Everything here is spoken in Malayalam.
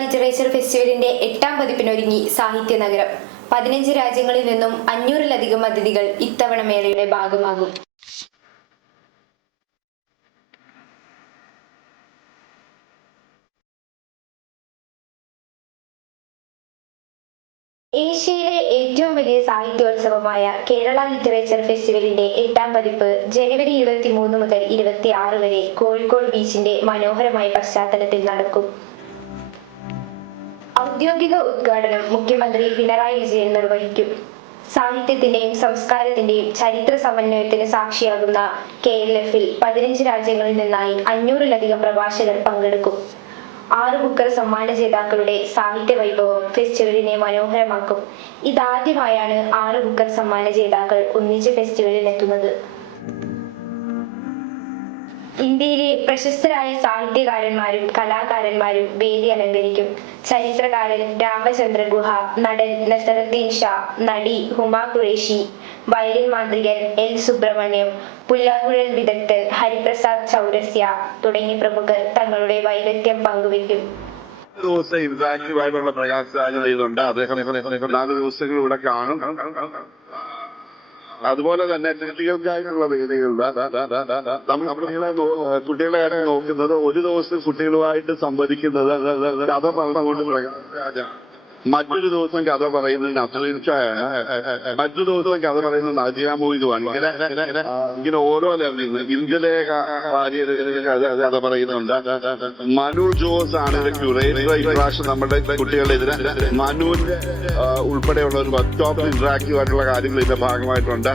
ലിറ്ററേച്ചർ ഫെസ്റ്റിവലിന്റെ എട്ടാം പതിപ്പിനൊരുങ്ങി സാഹിത്യ നഗരം. പതിനഞ്ച് രാജ്യങ്ങളിൽ നിന്നും അഞ്ഞൂറിലധികം അതിഥികൾ ഇത്തവണ മേളയുടെ ഭാഗമാകും. ഏഷ്യയിലെ ഏറ്റവും വലിയ സാഹിത്യോത്സവമായ കേരള ലിറ്ററേച്ചർ ഫെസ്റ്റിവലിന്റെ എട്ടാം പതിപ്പ് ജനുവരി ഇരുപത്തി മൂന്ന് മുതൽ ഇരുപത്തി ആറ് വരെ കോഴിക്കോട് ബീച്ചിന്റെ മനോഹരമായ പശ്ചാത്തലത്തിൽ നടക്കും. ഔദ്യോഗിക ഉദ്ഘാടനം മുഖ്യമന്ത്രി പിണറായി വിജയൻ നിർവഹിക്കും. സാഹിത്യത്തിന്റെയും സംസ്കാരത്തിന്റെയും ചരിത്ര സമന്വയത്തിന് സാക്ഷിയാകുന്ന കെ എൽ എഫിൽ പതിനഞ്ച് രാജ്യങ്ങളിൽ നിന്നായി അഞ്ഞൂറിലധികം പ്രഭാഷകർ പങ്കെടുക്കും. ആറ് ബുക്കർ സമ്മാന ജേതാക്കളുടെ സാഹിത്യ വൈഭവം ഫെസ്റ്റിവലിനെ മനോഹരമാക്കും. ഇതാദ്യമായാണ് ആറ് ബുക്കർ സമ്മാന ജേതാക്കൾ ഒന്നിച്ച് ഫെസ്റ്റിവലിൽ എത്തുന്നത്. ഇന്ത്യയിലെ പ്രശസ്തരായ സാഹിത്യകാരന്മാരും കലാകാരന്മാരും വേദി അലങ്കരിക്കും. ചരിത്രകാരൻ രാമചന്ദ്ര ഗുഹ നടൻ നസറുദ്ദീൻ ഷാ നടി ഹുമ ഖുറേഷി വയലിൻ മാന്ത്രികൻ എൽ സുബ്രഹ്മണ്യം പുല്ലാങ്കുഴൽ വിദഗ്ധൻ ഹരിപ്രസാദ് ചൗരസ്യ തുടങ്ങിയ പ്രമുഖർ തങ്ങളുടെ വൈദഗ്ധ്യം പങ്കുവയ്ക്കും ദിവസം ഇൻട്രാക്റ്റീവ് ആയിട്ടുള്ള പ്രയാസങ്ങളുണ്ട് അദ്ദേഹം നാല് ദിവസങ്ങൾ ഇവിടെ കാണും അതുപോലെ തന്നെ കുട്ടികൾക്കായിട്ടുള്ള വേദികളുണ്ട് നമ്മൾ കുട്ടികളെ നോക്കുന്നത് ഒരു ദിവസം കുട്ടികളുമായിട്ട് സംവദിക്കുന്നത് കഥ പറഞ്ഞുകൊണ്ട് പ്രകാശ് മറ്റൊരു ദിവസം കഥ പറയുന്നത് മറ്റൊരു ദിവസം കഥ പറയുന്നത് നദിയ മൊയ്തുമാണ് ഇങ്ങനെ ഇങ്ങനെ- ഓരോ ലെവലിൽ ഇന്ത്യയിലെ കഥ പറയുന്നുണ്ട്. മനു ജോസ് ആണ് ക്യൂറേറ്റർ ഈ പ്രാവശ്യം നമ്മുടെ കുട്ടികളെതിരെ മനുവിന്റെ ഉൾപ്പെടെയുള്ള ഒരു വർക്ക്ഷോപ്പ് ഇന്ററാക്റ്റീവ് ആയിട്ടുള്ള കാര്യങ്ങൾ ഇതിന്റെ ഭാഗമായിട്ടുണ്ട്.